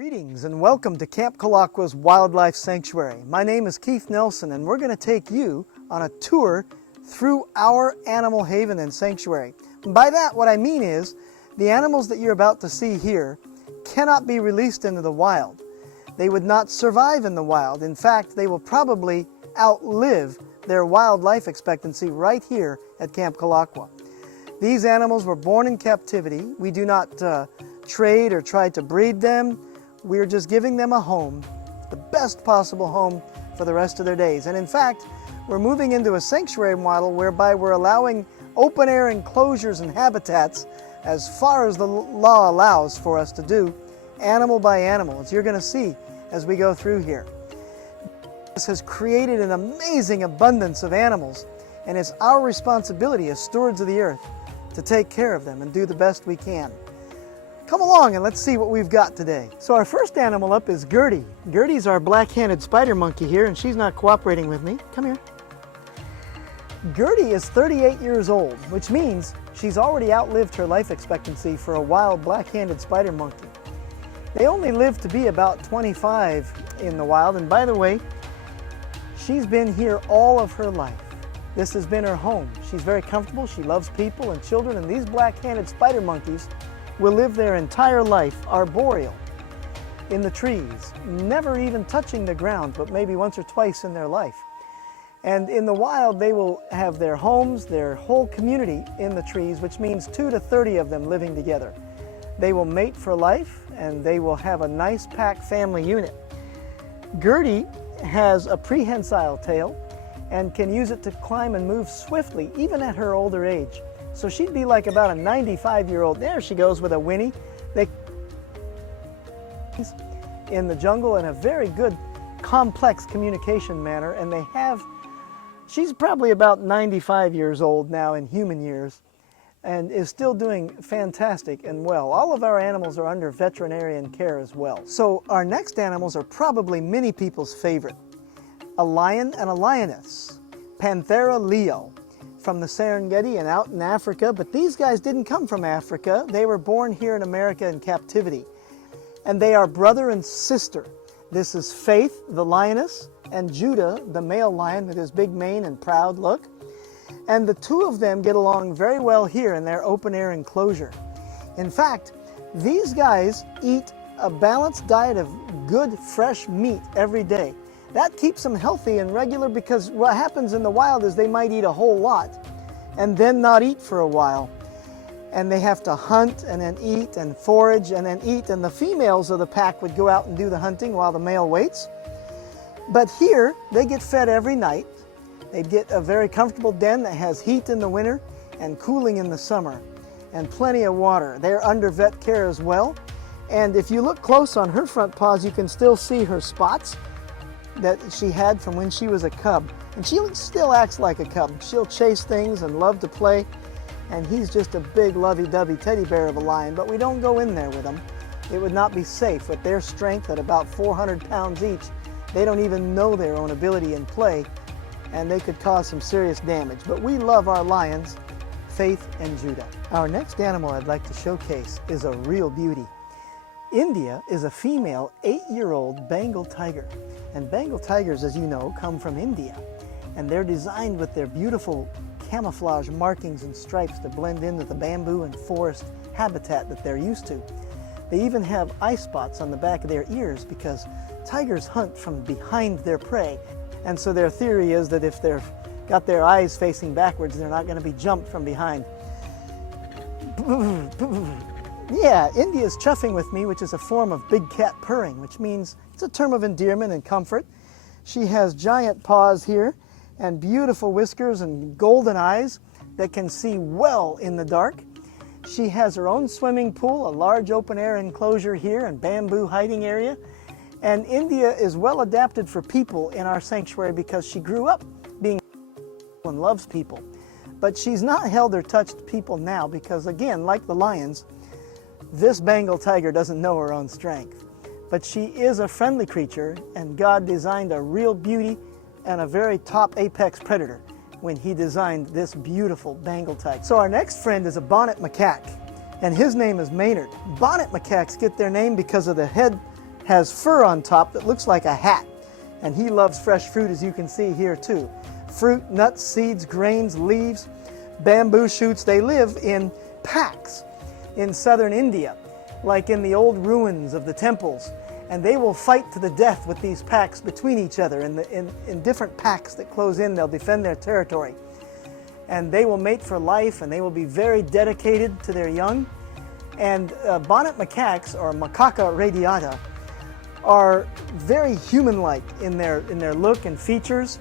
Greetings and welcome to Camp Kulaqua's Wildlife Sanctuary. My name is Keith Nelson and we're going to take you on a tour through our animal haven and sanctuary. And by that, what I mean is the animals that you're about to see here cannot be released into the wild. They would not survive in the wild. In fact, they will probably outlive their wildlife expectancy right here at Camp Kulaqua. These animals were born in captivity. We do not trade or try to breed them. We're just giving them a home, the best possible home for the rest of their days. And in fact, we're moving into a sanctuary model whereby we're allowing open air enclosures and habitats as far as the law allows for us to do, animal by animal, as you're going to see as we go through here. This has created an amazing abundance of animals, and it's our responsibility as stewards of the earth to take care of them and do the best we can. Come along and let's see what we've got today. So our first animal up is Gertie. Gertie's our black-handed spider monkey here, and she's not cooperating with me. Come here. Gertie is 38 years old, which means she's already outlived her life expectancy for a wild black-handed spider monkey. They only live to be about 25 in the wild, and by the way, she's been here all of her life. This has been her home. She's very comfortable, she loves people and children, and these black-handed spider monkeys will live their entire life arboreal, in the trees, never even touching the ground, but maybe once or twice in their life. And in the wild, they will have their homes, their whole community in the trees, which means 2 to 30 of them living together. They will mate for life, and they will have a nice pack family unit. Gertie has a prehensile tail and can use it to climb and move swiftly, even at her older age. So she'd be like about a 95-year-old. There she goes with a whinny. They in the jungle in a very good, complex communication manner, and she's probably about 95 years old now in human years, and is still doing fantastic and well. All of our animals are under veterinarian care as well. So our next animals are probably many people's favorite. A lion and a lioness, Panthera leo, from the Serengeti and out in Africa, but these guys didn't come from Africa. They were born here in America in captivity. And they are brother and sister. This is Faith, the lioness, and Judah, the male lion with his big mane and proud look. And the two of them get along very well here in their open air enclosure. In fact, these guys eat a balanced diet of good, fresh meat every day. That keeps them healthy and regular, because what happens in the wild is they might eat a whole lot and then not eat for a while. And they have to hunt and then eat and forage and then eat, and the females of the pack would go out and do the hunting while the male waits. But here, they get fed every night. They get a very comfortable den that has heat in the winter and cooling in the summer, and plenty of water. They're under vet care as well. And if you look close on her front paws, you can still see her spots that she had from when she was a cub. And she still acts like a cub. She'll chase things and love to play. And he's just a big lovey-dovey teddy bear of a lion, but we don't go in there with them. It would not be safe. With their strength at about 400 pounds each, they don't even know their own ability in play, and they could cause some serious damage. But we love our lions, Faith and Judah. Our next animal I'd like to showcase is a real beauty. India is a female 8-year-old Bengal tiger. And Bengal tigers, as you know, come from India. And they're designed with their beautiful camouflage markings and stripes to blend into the bamboo and forest habitat that they're used to. They even have eye spots on the back of their ears, because tigers hunt from behind their prey. And so their theory is that if they've got their eyes facing backwards, they're not going to be jumped from behind. Yeah, India's chuffing with me, which is a form of big cat purring, which means it's a term of endearment and comfort. She has giant paws here and beautiful whiskers and golden eyes that can see well in the dark. She has her own swimming pool, a large open air enclosure here and bamboo hiding area. And India is well adapted for people in our sanctuary because she grew up being and loves people. But she's not held or touched people now because, again, like the lions, this Bengal tiger doesn't know her own strength. But she is a friendly creature, and God designed a real beauty and a very top apex predator when He designed this beautiful Bengal tiger. So our next friend is a bonnet macaque, and his name is Maynard. Bonnet macaques get their name because of the head has fur on top that looks like a hat. And he loves fresh fruit, as you can see here too. Fruit, nuts, seeds, grains, leaves, bamboo shoots. They live in packs in southern India, like in the old ruins of the temples. And they will fight to the death with these packs between each other. In different packs that close in, they'll defend their territory. And they will mate for life, and they will be very dedicated to their young. And bonnet macaques, or Macaca radiata, are very human-like in their look and features,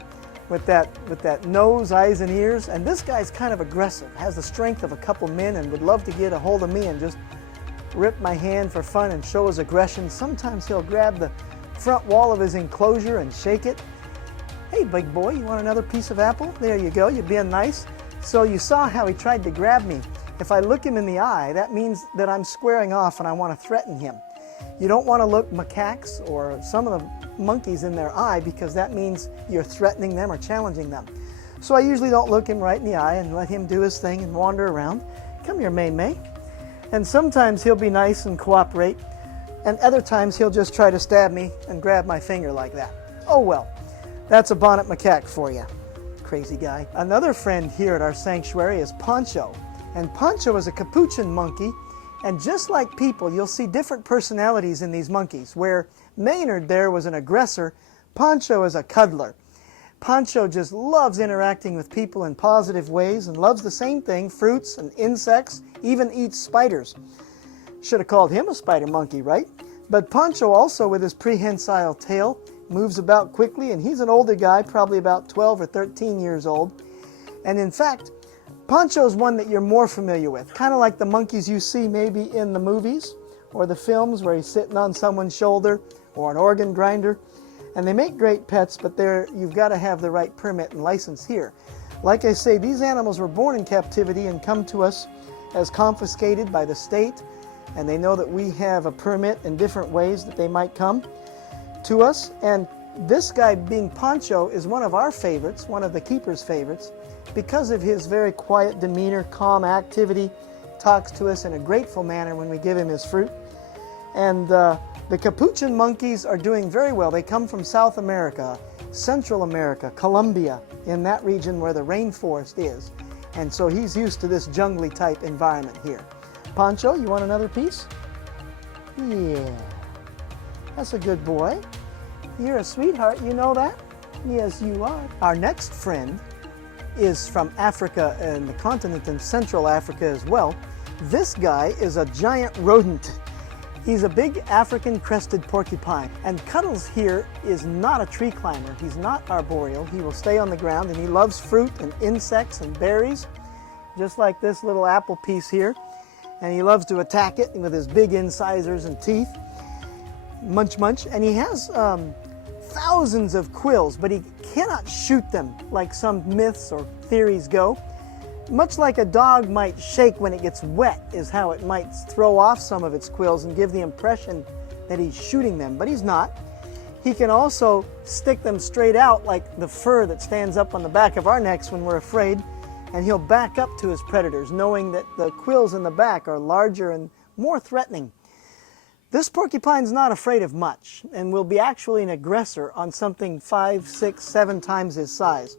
with that nose, eyes, and ears. And this guy's kind of aggressive, has the strength of a couple men, and would love to get a hold of me and just rip my hand for fun and show his aggression. Sometimes he'll grab the front wall of his enclosure and shake it. Hey, big boy, you want another piece of apple? There you go, you're being nice. So you saw how he tried to grab me. If I look him in the eye, that means that I'm squaring off and I want to threaten him. You don't want to look macaques or some of the monkeys in their eye, because that means you're threatening them or challenging them. So I usually don't look him right in the eye and let him do his thing and wander around. Come here, May May. And sometimes he'll be nice and cooperate, and other times he'll just try to stab me and grab my finger like that. Oh well, that's a bonnet macaque for you. Crazy guy. Another friend here at our sanctuary is Poncho. And Poncho is a capuchin monkey, and just like people, you'll see different personalities in these monkeys. Where Maynard there was an aggressor, Poncho is a cuddler. Poncho just loves interacting with people in positive ways and loves the same thing, fruits and insects, even eats spiders. Should have called him a spider monkey, right? But Poncho also, with his prehensile tail, moves about quickly, and he's an older guy, probably about 12 or 13 years old. And in fact, Poncho's one that you're more familiar with, kind of like the monkeys you see maybe in the movies or the films where he's sitting on someone's shoulder or an organ grinder. And they make great pets, but you've got to have the right permit and license here. Like I say, these animals were born in captivity and come to us as confiscated by the state, and they know that we have a permit in different ways that they might come to us. And this guy, being Poncho, is one of our favorites, one of the keeper's favorites, because of his very quiet demeanor, calm activity, talks to us in a grateful manner when we give him his fruit. And the capuchin monkeys are doing very well. They come from South America, Central America, Colombia, in that region where the rainforest is. And so he's used to this jungly type environment here. Poncho, you want another piece? Yeah, that's a good boy. You're a sweetheart, you know that? Yes, you are. Our next friend is from Africa and the continent in Central Africa as well. This guy is a giant rodent. He's a big African crested porcupine, and Cuddles here is not a tree climber. He's not arboreal. He will stay on the ground, and he loves fruit and insects and berries, just like this little apple piece here. And he loves to attack it with his big incisors and teeth. Munch, munch. And he has thousands of quills, but he cannot shoot them like some myths or theories go. Much like a dog might shake when it gets wet is how it might throw off some of its quills and give the impression that he's shooting them, but he's not. He can also stick them straight out like the fur that stands up on the back of our necks when we're afraid, and he'll back up to his predators, knowing that the quills in the back are larger and more threatening. This porcupine's not afraid of much, and will be actually an aggressor on something 5, 6, 7 times his size,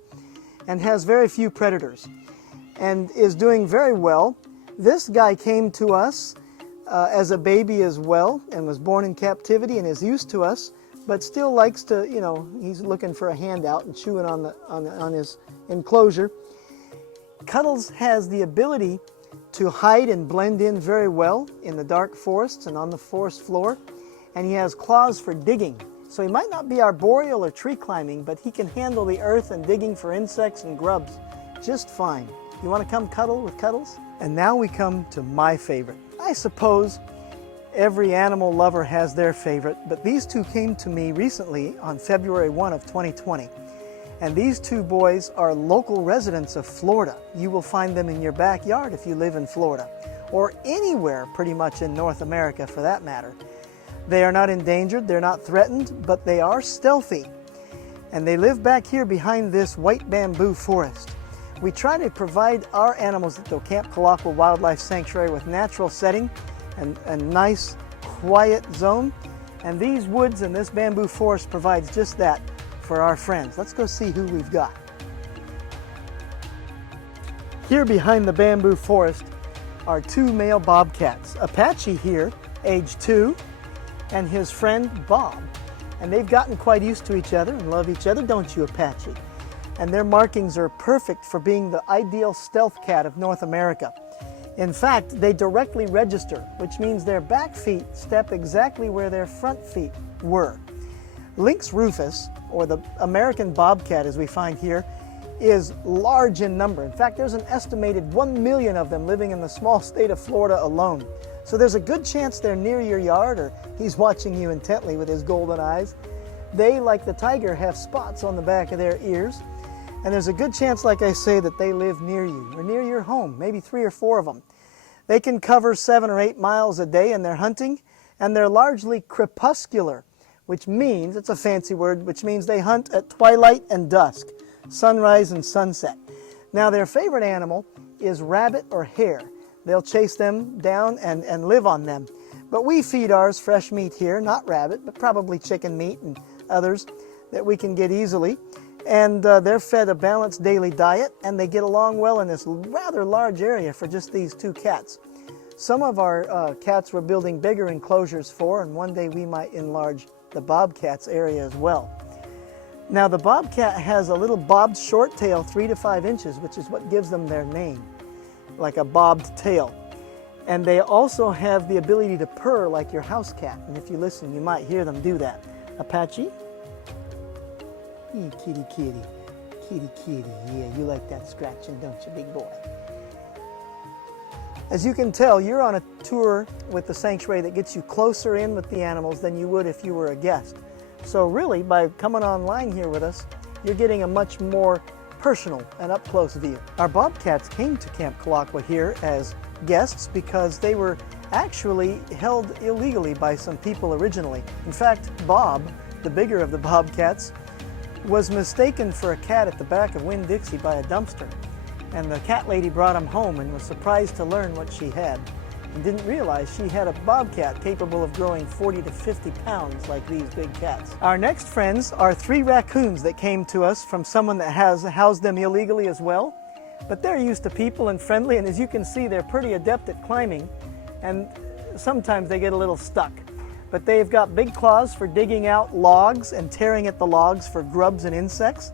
and has very few predators, and is doing very well. This guy came to us as a baby as well, and was born in captivity and is used to us, but still likes to, he's looking for a handout and chewing on his enclosure. Cuddles has the ability to hide and blend in very well in the dark forests and on the forest floor, and he has claws for digging. So he might not be arboreal or tree climbing, but he can handle the earth and digging for insects and grubs just fine. You want to come cuddle with Cuddles? And now we come to my favorite. I suppose every animal lover has their favorite, but these two came to me recently on February 1 of 2020. And these two boys are local residents of Florida. You will find them in your backyard if you live in Florida, or anywhere pretty much in North America for that matter. They are not endangered, they're not threatened, but they are stealthy. And they live back here behind this white bamboo forest. We try to provide our animals at the Camp Kulaqua Wildlife Sanctuary with natural setting and a nice, quiet zone. And these woods and this bamboo forest provides just that for our friends. Let's go see who we've got. Here behind the bamboo forest are two male bobcats. Apache here, age 2, and his friend Bob. And they've gotten quite used to each other and love each other, don't you, Apache? And their markings are perfect for being the ideal stealth cat of North America. In fact, they directly register, which means their back feet step exactly where their front feet were. Lynx rufus, or the American bobcat as we find here, is large in number. In fact, there's an estimated 1 million of them living in the small state of Florida alone. So there's a good chance they're near your yard, or he's watching you intently with his golden eyes. They, like the tiger, have spots on the back of their ears. And there's a good chance, like I say, that they live near you or near your home, maybe 3 or 4 of them. They can cover 7 or 8 miles a day in their hunting, and they're largely crepuscular, which means, it's a fancy word, which means they hunt at twilight and dusk, sunrise and sunset. Now their favorite animal is rabbit or hare. They'll chase them down and live on them. But we feed ours fresh meat here, not rabbit, but probably chicken meat and others that we can get easily. And they're fed a balanced daily diet, and they get along well in this rather large area for just these 2 cats. Some of our cats we're building bigger enclosures for, and one day we might enlarge the bobcat's area as well. Now the bobcat has a little bobbed short tail, 3 to 5 inches, which is what gives them their name, like a bobbed tail. And they also have the ability to purr like your house cat, and if you listen you might hear them do that. Apache? Kitty, kitty, kitty, kitty. Yeah, you like that scratching, don't you, big boy? As you can tell, you're on a tour with the sanctuary that gets you closer in with the animals than you would if you were a guest. So really, by coming online here with us, you're getting a much more personal and up-close view. Our bobcats came to Camp Kulaqua here as guests because they were actually held illegally by some people originally. In fact, Bob, the bigger of the bobcats, was mistaken for a cat at the back of Winn-Dixie by a dumpster. And the cat lady brought him home and was surprised to learn what she had, and didn't realize she had a bobcat capable of growing 40 to 50 pounds like these big cats. Our next friends are 3 raccoons that came to us from someone that has housed them illegally as well. But they're used to people and friendly, and as you can see, they're pretty adept at climbing, and sometimes they get a little stuck. But they've got big claws for digging out logs and tearing at the logs for grubs and insects.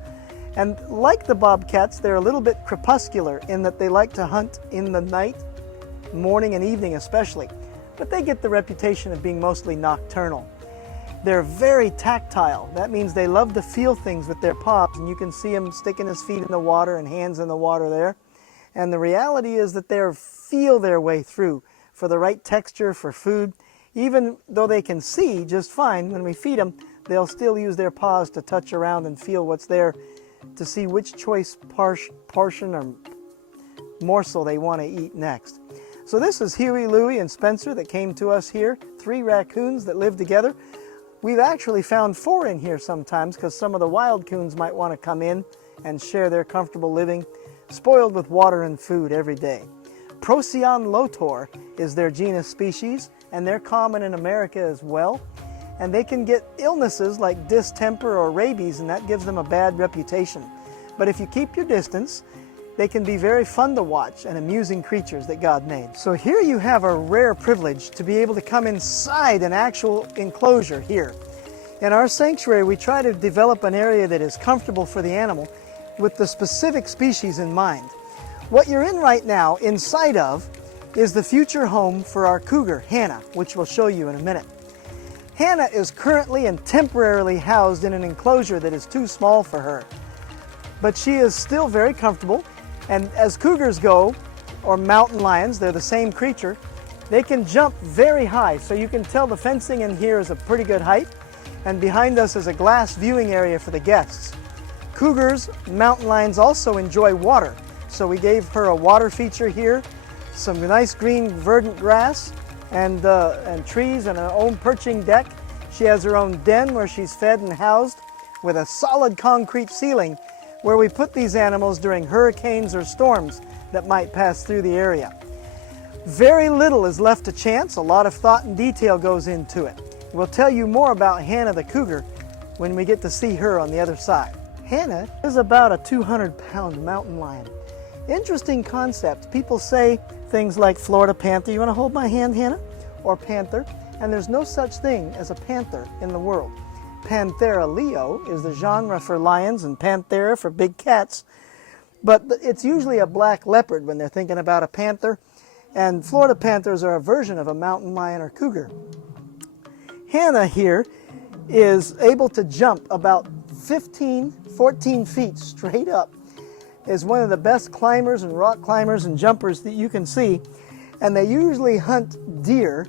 And like the bobcats, they're a little bit crepuscular in that they like to hunt in the night, morning and evening especially. But they get the reputation of being mostly nocturnal. They're very tactile. That means they love to feel things with their paws, and you can see him sticking his feet in the water and hands in the water there. And the reality is that they feel their way through for the right texture, for food. Even though they can see just fine, when we feed them, they'll still use their paws to touch around and feel what's there to see which choice portion or morsel they want to eat next. So this is Huey, Louie, and Spencer that came to us here, 3 raccoons that live together. We've actually found 4 in here sometimes because some of the wild coons might want to come in and share their comfortable living, spoiled with water and food every day. Procyon lotor is their genus species, and they're common in America as well. And they can get illnesses like distemper or rabies, and that gives them a bad reputation. But if you keep your distance, they can be very fun to watch and amusing creatures that God made. So here you have a rare privilege to be able to come inside an actual enclosure here. In our sanctuary, we try to develop an area that is comfortable for the animal with the specific species in mind. What you're in right now, inside of, is the future home for our cougar, Hannah, which we'll show you in a minute. Hannah is currently and temporarily housed in an enclosure that is too small for her. But she is still very comfortable, and as cougars go, or mountain lions, they're the same creature, they can jump very high, so you can tell the fencing in here is a pretty good height, and behind us is a glass viewing area for the guests. Cougars, mountain lions also enjoy water, so we gave her a water feature here, some nice green verdant grass, and trees, and her own perching deck. She has her own den where she's fed and housed with a solid concrete ceiling where we put these animals during hurricanes or storms that might pass through the area. Very little is left to chance. A lot of thought and detail goes into it. We'll tell you more about Hannah the cougar when we get to see her on the other side. Hannah is about a 200-pound mountain lion. Interesting concept. People say things like Florida panther. You want to hold my hand, Hannah? Or panther. And there's no such thing as a panther in the world. Panthera leo is the genre for lions and Panthera for big cats. But it's usually a black leopard when they're thinking about a panther. And Florida panthers are a version of a mountain lion or cougar. Hannah here is able to jump about 14 feet straight up. Is one of the best climbers and rock climbers and jumpers that you can see. And they usually hunt deer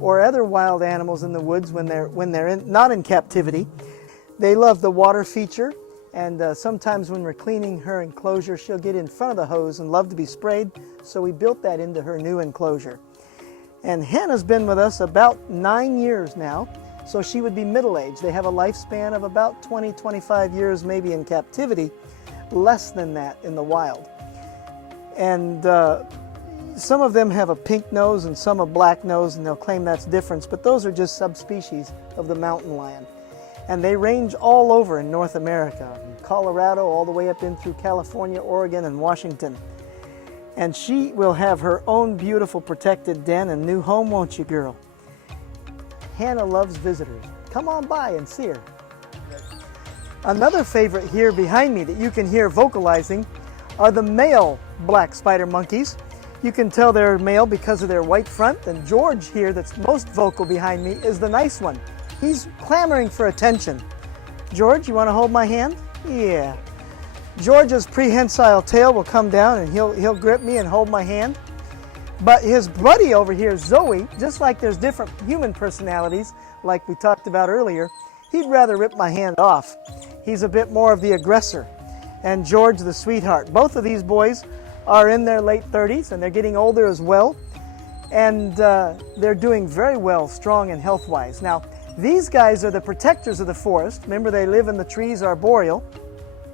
or other wild animals in the woods when they're not in captivity. They love the water feature, and sometimes when we're cleaning her enclosure, she'll get in front of the hose and love to be sprayed, so we built that into her new enclosure. And Hannah's been with us about 9 years now, so she would be middle-aged. They have a lifespan of about 20-25 years maybe in captivity, less than that in the wild. And some of them have a pink nose and some a black nose, and they'll claim that's difference, but those are just subspecies of the mountain lion. And they range all over in North America, from Colorado all the way up in through California, Oregon, and Washington. And she will have her own beautiful protected den and new home, won't you, girl? Hannah loves visitors. Come on by and see her. Another favorite here behind me that you can hear vocalizing are the male black spider monkeys. You can tell they're male because of their white front, and George here, that's most vocal behind me, is the nice one. He's clamoring for attention. George, you want to hold my hand? Yeah. George's prehensile tail will come down and he'll grip me and hold my hand. But his buddy over here, Zoe, just like there's different human personalities, like we talked about earlier, he'd rather rip my hand off. He's a bit more of the aggressor. And George, the sweetheart. Both of these boys are in their late 30s, and they're getting older as well. And they're doing very well, strong and health-wise. Now, these guys are the protectors of the forest. Remember, they live in the trees, arboreal.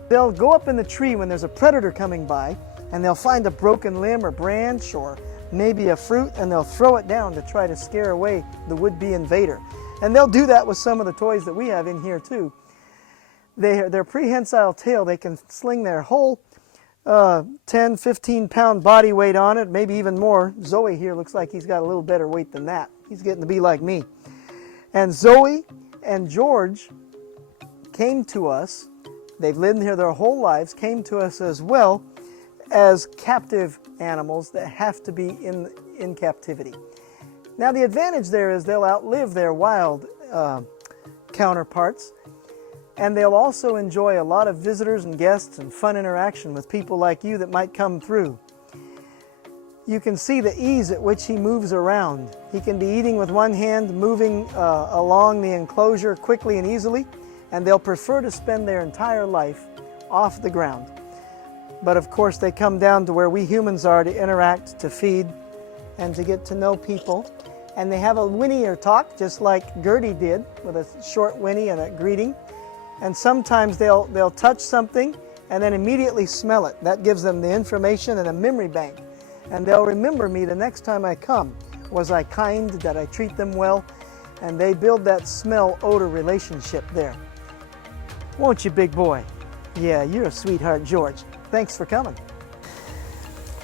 They'll go up in the tree when there's a predator coming by, and they'll find a broken limb or branch or maybe a fruit, and they'll throw it down to try to scare away the would-be invader. And they'll do that with some of the toys that we have in here, too. Their prehensile tail, they can sling their whole 10, 15 pound body weight on it, maybe even more. Zoe here looks like he's got a little better weight than that. He's getting to be like me. And Zoe and George came to us. They've lived here their whole lives, came to us as well as captive animals that have to be in captivity. Now the advantage there is they'll outlive their wild counterparts, and they'll also enjoy a lot of visitors and guests and fun interaction with people like you that might come through. You can see the ease at which he moves around. He can be eating with one hand, moving along the enclosure quickly and easily, and they'll prefer to spend their entire life off the ground. But of course they come down to where we humans are to interact, to feed, and to get to know people. And they have a whinny or talk, just like Gertie did, with a short whinny and a greeting. And sometimes they'll touch something and then immediately smell it. That gives them the information and a memory bank. And they'll remember me the next time I come. Was I kind? Did I treat them well? And they build that smell-odor relationship there. Won't you, big boy? Yeah, you're a sweetheart, George. Thanks for coming.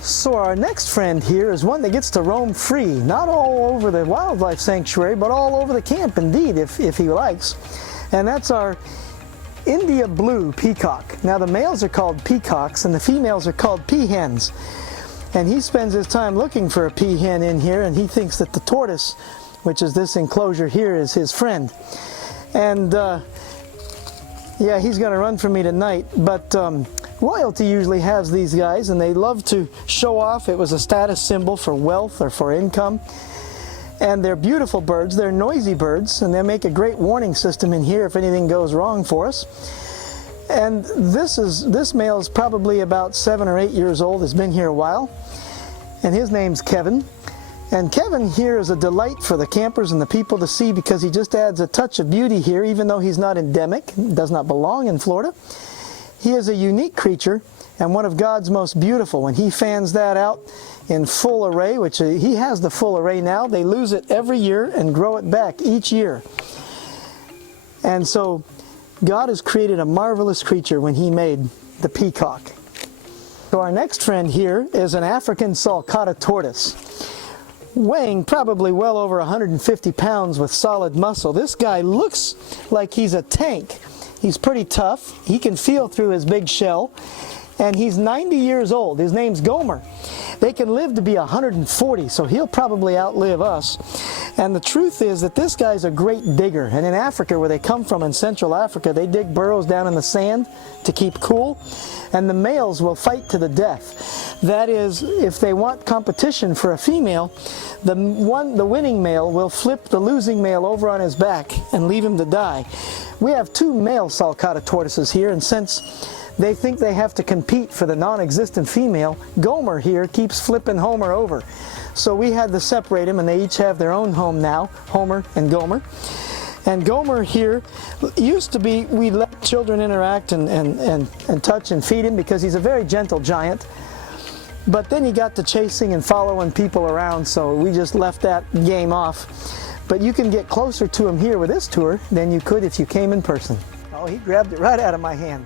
So our next friend here is one that gets to roam free, not all over the wildlife sanctuary, but all over the camp indeed, if he likes. And that's our India blue peacock. Now the males are called peacocks and the females are called peahens. And he spends his time looking for a peahen in here, and he thinks that the tortoise, which is this enclosure here, is his friend. And yeah, he's going to run from me tonight, but royalty usually has these guys, and they love to show off. It was a status symbol for wealth or for income. And they're beautiful birds. They're noisy birds, and they make a great warning system in here if anything goes wrong for us. And this male is probably about 7 or 8 years old, has been here a while, and his name's Kevin. And Kevin here is a delight for the campers and the people to see because he just adds a touch of beauty here, even though he's not endemic, does not belong in Florida. He is a unique creature, and one of God's most beautiful. When he fans that out in full array, which he has the full array now, they lose it every year and grow it back each year. And so God has created a marvelous creature when he made the peacock. So our next friend here is an African sulcata tortoise, weighing probably well over 150 pounds with solid muscle. This guy looks like he's a tank. He's pretty tough. He can feel through his big shell. And he's 90 years old. His name's Gomer. They can live to be 140, so he'll probably outlive us. And the truth is that this guy's a great digger. And in Africa, where they come from, in Central Africa, they dig burrows down in the sand to keep cool. And the males will fight to the death. That is, if they want competition for a female, the winning male will flip the losing male over on his back and leave him to die. We have 2 male sulcata tortoises here, and since they think they have to compete for the non-existent female, Gomer here keeps flipping Homer over. So we had to separate them, and they each have their own home now, Homer and Gomer. And Gomer here used to be, we let children interact and touch and feed him because he's a very gentle giant. But then he got to chasing and following people around, so we just left that game off. But you can get closer to him here with this tour than you could if you came in person. Oh, he grabbed it right out of my hand.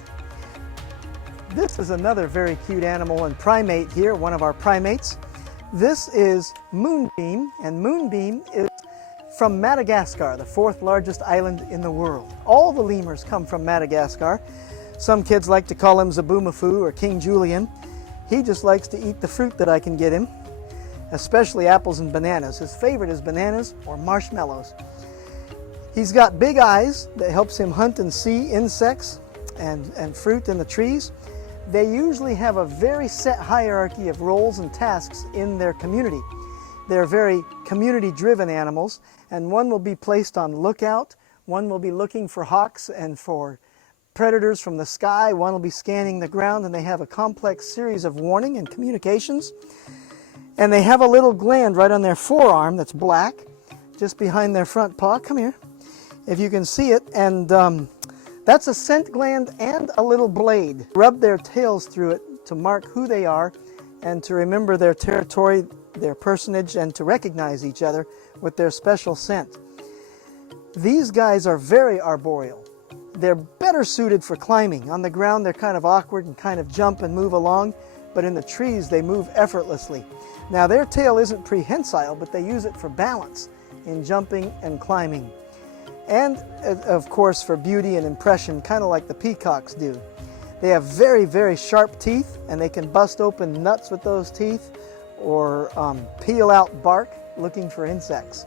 This is another very cute animal and primate here, one of our primates. This is Moonbeam, and Moonbeam is from Madagascar, the 4th largest island in the world. All the lemurs come from Madagascar. Some kids like to call him Zabumafu or King Julian. He just likes to eat the fruit that I can get him, especially apples and bananas. His favorite is bananas or marshmallows. He's got big eyes that helps him hunt and see insects and fruit in the trees. They usually have a very set hierarchy of roles and tasks in their community. They're very community-driven animals, and one will be placed on lookout, one will be looking for hawks and for predators from the sky, one will be scanning the ground, and they have a complex series of warning and communications. And they have a little gland right on their forearm that's black, just behind their front paw. Come here, if you can see it. And that's a scent gland and a little blade. Rub their tails through it to mark who they are and to remember their territory, their personage, and to recognize each other with their special scent. These guys are very arboreal. They're better suited for climbing. On the ground, they're kind of awkward and kind of jump and move along, but in the trees, they move effortlessly. Now, their tail isn't prehensile, but they use it for balance in jumping and climbing. And, of course, for beauty and impression, kind of like the peacocks do. They have very, very sharp teeth, and they can bust open nuts with those teeth or peel out bark looking for insects.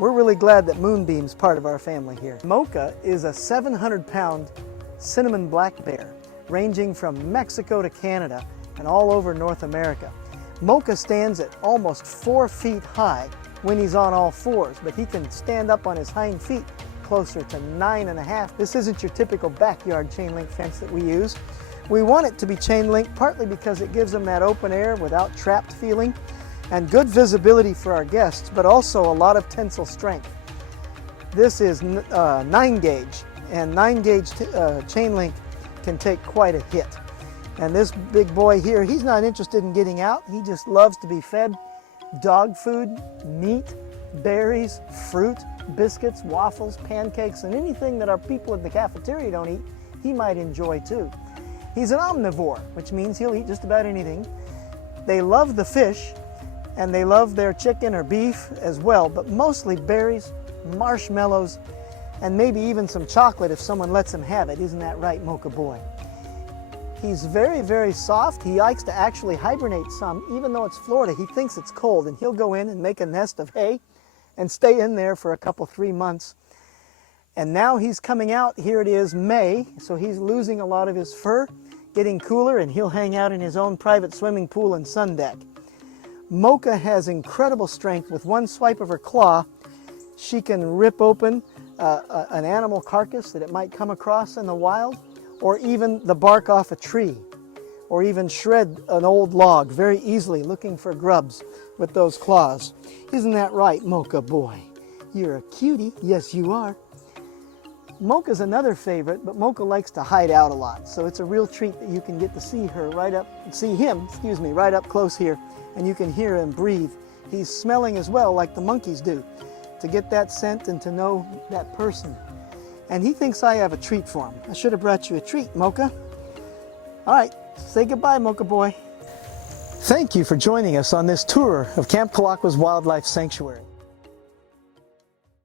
We're really glad that Moonbeam's part of our family here. Mocha is a 700-pound cinnamon black bear, ranging from Mexico to Canada and all over North America. Mocha stands at almost 4 feet high when he's on all fours, but he can stand up on his hind feet closer to 9.5. This isn't your typical backyard chain link fence that we use. We want it to be chain link partly because it gives them that open air without trapped feeling and good visibility for our guests, but also a lot of tensile strength. This is 9 gauge, and 9 gauge chain link can take quite a hit. And this big boy here, he's not interested in getting out. He just loves to be fed dog food, meat, berries, fruit, biscuits, waffles, pancakes, and anything that our people at the cafeteria don't eat, he might enjoy too. He's an omnivore, which means he'll eat just about anything. They love the fish, and they love their chicken or beef as well, but mostly berries, marshmallows, and maybe even some chocolate if someone lets him have it. Isn't that right, Mocha Boy? He's very, very soft. He likes to actually hibernate some. Even though it's Florida, he thinks it's cold, and he'll go in and make a nest of hay and stay in there for a couple, 3 months. And now he's coming out. Here it is May, so he's losing a lot of his fur, getting cooler, and he'll hang out in his own private swimming pool and sun deck. Mocha has incredible strength. With one swipe of her claw, she can rip open an animal carcass that it might come across in the wild, or even the bark off a tree, or even shred an old log very easily, looking for grubs with those claws. Isn't that right, Mocha Boy? You're a cutie. Yes, you are. Mocha's another favorite, but Mocha likes to hide out a lot, so it's a real treat that you can get to see him, right up close here, and you can hear him breathe. He's smelling as well, like the monkeys do, to get that scent and to know that person. And he thinks I have a treat for him. I should have brought you a treat, Mocha. All right, say goodbye, Mocha boy. Thank you for joining us on this tour of Camp Kulaqua's Wildlife Sanctuary.